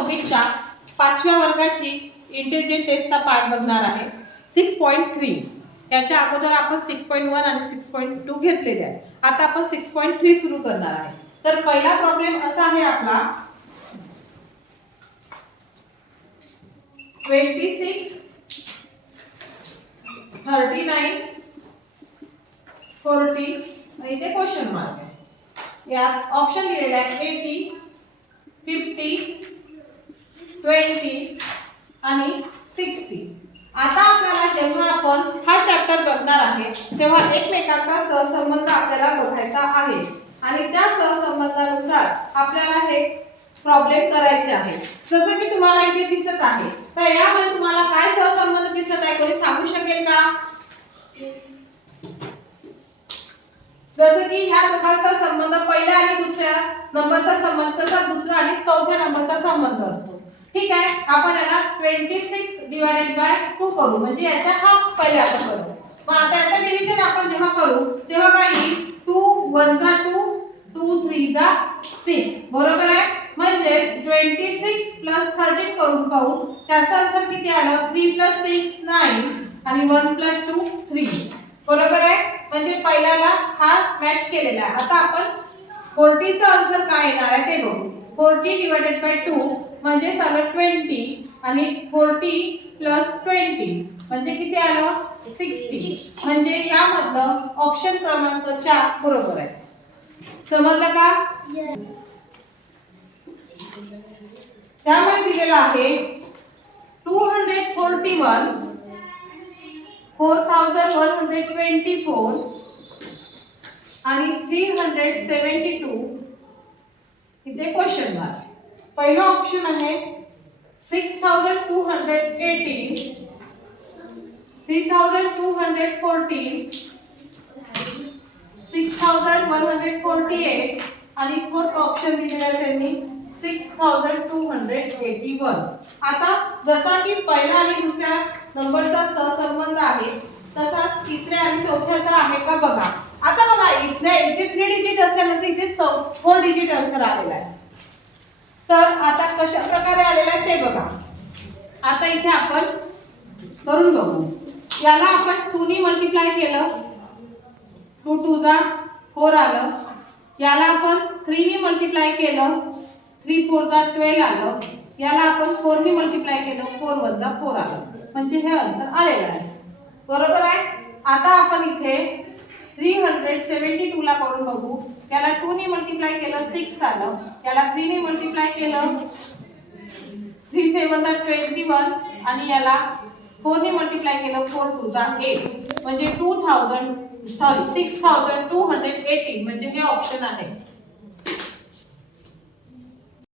2026 च्या 5व्या वर्गाची इंटेलिजंट टेस्टचा पार्ट बघणार आहे 6.3. याच्या अगोदर आपण 6.1 आणि 6.2 घेतलेले आहे. आता आपण 6.3 सुरू करणार आहे. तर पहिला प्रॉब्लेम असा आहे आपला 26 39 40 आणि इथे क्वेश्चन मार्क आहे. यात ऑप्शन दिलेले आहे 80 50 20 आणि 60. आता आपल्याला जेव्हा आपण हा चॅप्टर बघणार आहे तेव्हा एकमेकांचा सहसंबंध आपल्याला बघायचा आहे आणि त्या सहसंबंधानुसार आपल्याला हे प्रॉब्लेम करायचे आहे. जसं की तुम्हाला इथे दिसत आहे, तर यामध्ये तुम्हाला काय सहसंबंध दिसत आहे, कोणी सांगू शकेल का? जसं की ह्या दोघांचा संबंध पहिल्या आणि दुसऱ्या नंबरचा संबंध तसा दुसरा आणि चौथ्या नंबरचा संबंध असतो. ठीक आहे, आपण याला 26 डिवाइडेड बाय 2 करू, म्हणजे याचा हाफ पहिले आपण करू. मग आता याचा डिव्हिजन आपण जेव्हा करू तेव्हा काय येईल? 2 1 जा 2 2 3 जा 6. बरोबर आहे. म्हणजे 26 प्लस 13 करून पाहू, त्याचा आन्सर किती आलं? 3 प्लस 6 9 आणि 1 प्लस 2 3. बरोबर आहे. म्हणजे पहिल्याला हा मॅच केलेला आहे. आता आपण 40 चा आन्सर काय येणार आहे ते बघू. 40 डिवाइडेड बाय 2 म्हणजे आलं 20 आणि 40 प्लस 20 म्हणजे किती आलं? 60. म्हणजे यामधलं ऑप्शन क्रमांक 4 बरोबर आहे. समजलं का? त्यामध्ये दिलेलं आहे 241 4124 आणि 372. इथे क्वेश्चन मार्क. पहिला ऑप्शन आहे 6218 3214 6148 आणि फोर्थ ऑप्शन दिलेला आहे त्यांनी 6281. आता जसा की पहिला आणि दुसऱ्या नंबरचा सहसंबंध आहे तसाच तिसऱ्या आणि चौथ्याचा आहे का बघा. आता बघा इथे 3 डिजिट असल्यानंतर इथे 4 डिजिट आन्सर आलेला आहे. तर आता कशा प्रकारे आलेला आहे ते बघा. आता इथे आपण करून बघू. याला आपण 2 ने मल्टिप्लाय केलं, 2 2 जा 4 आलं. याला आपण 3 ने मल्टिप्लाय केलं, 3 4 जा 12 आलं. याला आपण 4 ने मल्टिप्लाय केलं, 4 1 जा 4 आलं. म्हणजे हे आन्सर आलेलं आहे. बरोबर आहे. आता आपण इथे 372 ला करून बघू. याला 2 ने मल्टिप्लाय केलं 6 आलं. याला 3 ने मल्टिप्लाय केलं 3 7 जा 21 आणि याला 4 ने मल्टिप्लाय केलं 4 2 जा 8 म्हणजे 6280 म्हणजे हे ऑप्शन आहे.